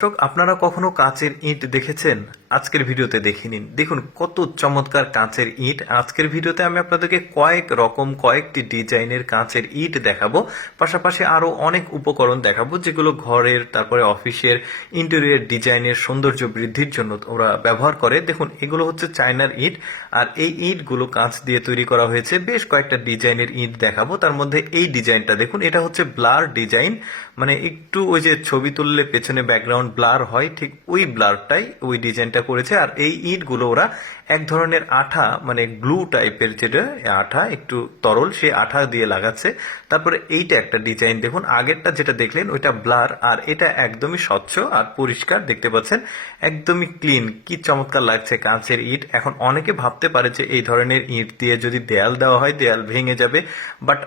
দর্শক, আপনারা কখনো কাচের ইট দেখেছেন? আজকের ভিডিওতে দেখে নিন। দেখুন কত চমৎকার কাচের ইট। আজকের ভিডিওতে আমি আপনাদেরকে কয়েকটি ডিজাইনের কাচের ইট দেখাবো, পাশাপাশি আরো অনেক উপকরণ দেখাবো যেগুলো ঘরের, তারপরে অফিসের ইন্টেরিয়র ডিজাইনের সৌন্দর্য বৃদ্ধির জন্য ওরা ব্যবহার করে। দেখুন এগুলো হচ্ছে চায়নার ইট, আর এই ইটগুলো কাঁচ দিয়ে তৈরি করা হয়েছে। বেশ কয়েকটা ডিজাইনের ইট দেখাবো, তার মধ্যে এই ডিজাইনটা দেখুন, এটা হচ্ছে ব্লার ডিজাইন, মানে একটু ওই যে ছবি তুললে পেছনে ব্যাকগ্রাউন্ড ব্লার হয়, ঠিক ওই ব্লারটাই ওই ডিজাইনটা করেছে। আর এই ইটগুলো ওরা এক ধরনের আঠা, মানে গ্লু টাইপের, যেটা আঠা একটু তরল, সেই আঠা দিয়ে লাগাচ্ছে। তারপরে এইটা একটা ডিজাইন দেখুন, আগেরটা যেটা দেখলেন ওইটা ব্লার, আর এটা একদমই স্বচ্ছ আর পরিষ্কার দেখতে পাচ্ছেন, একদমই ক্লিন। কি চমৎকার লাগছে কাঁচের ইট। এখন অনেকে ভাবতে পারে যে এই ধরনের ইট দিয়ে যদি দেয়াল দেওয়া হয় দেয়াল ভেঙে যাবে, বাট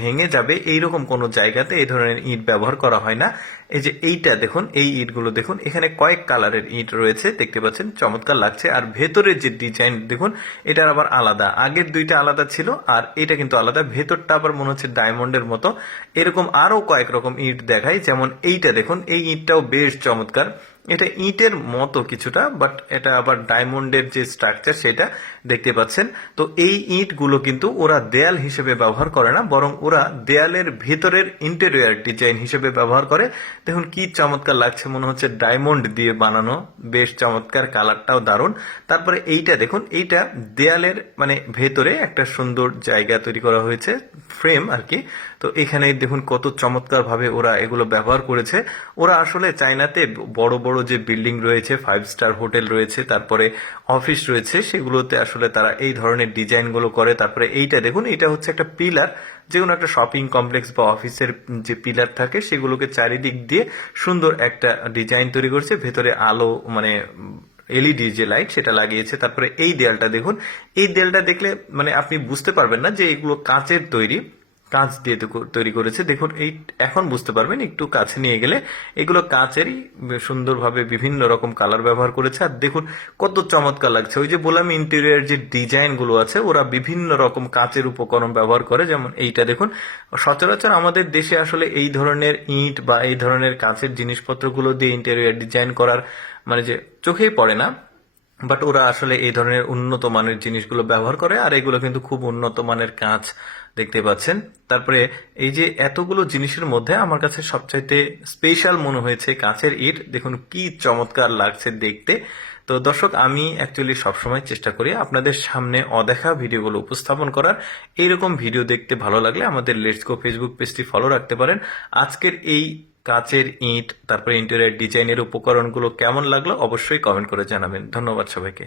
ভেঙে যাবে এইরকম কোনো জায়গাতে এই ধরনের ইট ব্যবহার করা হয় না। এই যে এইটা দেখুন, এই ইটগুলো দেখুন, এখানে কয়েক কালারের ইট রয়েছে, দেখতে পাচ্ছেন চমৎকার লাগছে। আর ভেতরের যে ডিজাইন দেখুন, এটার আবার আলাদা, আগের দুইটা আলাদা ছিল আর এটা কিন্তু আলাদা। ভেতরটা আবার মনে হচ্ছে ডায়মন্ডের মতো। এরকম আরো কয়েক রকম ইট দেখাই, যেমন এইটা দেখুন, এই ইটটাও বেশ চমৎকার। এটা ইটের মতো কিছুটা, বাট এটা আবার ডায়মন্ডের যে স্ট্রাকচার সেটা দেখতে পাচ্ছেন। তো এই ইটগুলো কিন্তু ওরা দেয়াল হিসেবে ব্যবহার করে না, বরং ওরা দেয়ালের ভেতরের ইন্টেরিয়র ডিজাইন হিসেবে ব্যবহার করে। দেখুন কি চমৎকার লাগছে, মনে হচ্ছে ডায়মন্ড দিয়ে বানানো, বেশ চমৎকার, কালারটাও দারুণ। তারপরে এইটা দেখুন, এইটা দেয়ালের মানে ভেতরে একটা সুন্দর জায়গা তৈরি করা হয়েছে, ফ্রেম আর কি। তো এখানে দেখুন কত চমৎকার ভাবে ওরা এগুলো ব্যবহার করেছে। ওরা আসলে চায়নাতে বড় বড় যে বিল্ডিং রয়েছে, 5 স্টার হোটেল রয়েছে, তারপরে অফিস রয়েছে, সেগুলোতে আসলে তারা এই ধরনের ডিজাইনগুলো করে। তারপরে এইটা দেখুন, এটা হচ্ছে একটা পিলার, যে কোনো একটা শপিং কমপ্লেক্স বা অফিসের যে পিলার থাকে সেগুলোকে চারিদিক দিয়ে সুন্দর একটা ডিজাইন তৈরি করছে। ভেতরে আলো, মানে এলইডি যে লাইট সেটা লাগিয়েছে। তারপরে এই দেয়ালটা দেখুন, এই দেয়ালটা দেখলে মানে আপনি বুঝতে পারবেন না যে এগুলো কাঁচের তৈরি, কাঁচ দিয়ে তৈরি করেছে। দেখুন এই এখন বুঝতে পারবেন একটু কাছে নিয়ে গেলে, এগুলো কাঁচেরই, সুন্দরভাবে বিভিন্ন রকম কালার ব্যবহার করেছে। আর দেখুন কত চমৎকার লাগছে। ওই যে বললাম ইন্টেরিয়র যে ডিজাইন গুলো আছে, ওরা বিভিন্ন রকম কাঁচের উপকরণ ব্যবহার করে। যেমন এইটা দেখুন, সচরাচর আমাদের দেশে আসলে এই ধরনের ইট বা এই ধরনের কাঁচের জিনিসপত্রগুলো দিয়ে ইন্টেরিয়র ডিজাইন করার মানে যে চোখেই পড়ে না, বাট ওরা আসলে এই ধরনের উন্নত মানের জিনিসগুলো ব্যবহার করে। আর এগুলো কিন্তু খুব উন্নত মানের কাঁচ, দেখতে পাচ্ছেন। তারপরে এই যে এতগুলো জিনিসের মধ্যে আমার কাছে সবচাইতে স্পেশাল মনে হয়েছে কাঁচের ইট। দেখুন কি চমৎকার লাগছে দেখতে। তো দর্শক, আমি অ্যাকচুয়ালি সবসময় চেষ্টা করি আপনাদের সামনে অদেখা ভিডিওগুলো উপস্থাপন করার। এইরকম ভিডিও দেখতে ভালো লাগলে আমাদের লেটস গো ফেসবুক পেজটি ফলো রাখতে পারেন। আজকের এই কাচের ইট, তারপরে ইন্টেরিয়র ডিজাইনের উপকরণগুলো কেমন লাগলো অবশ্যই কমেন্ট করে জানাবেন। ধন্যবাদ সবাইকে।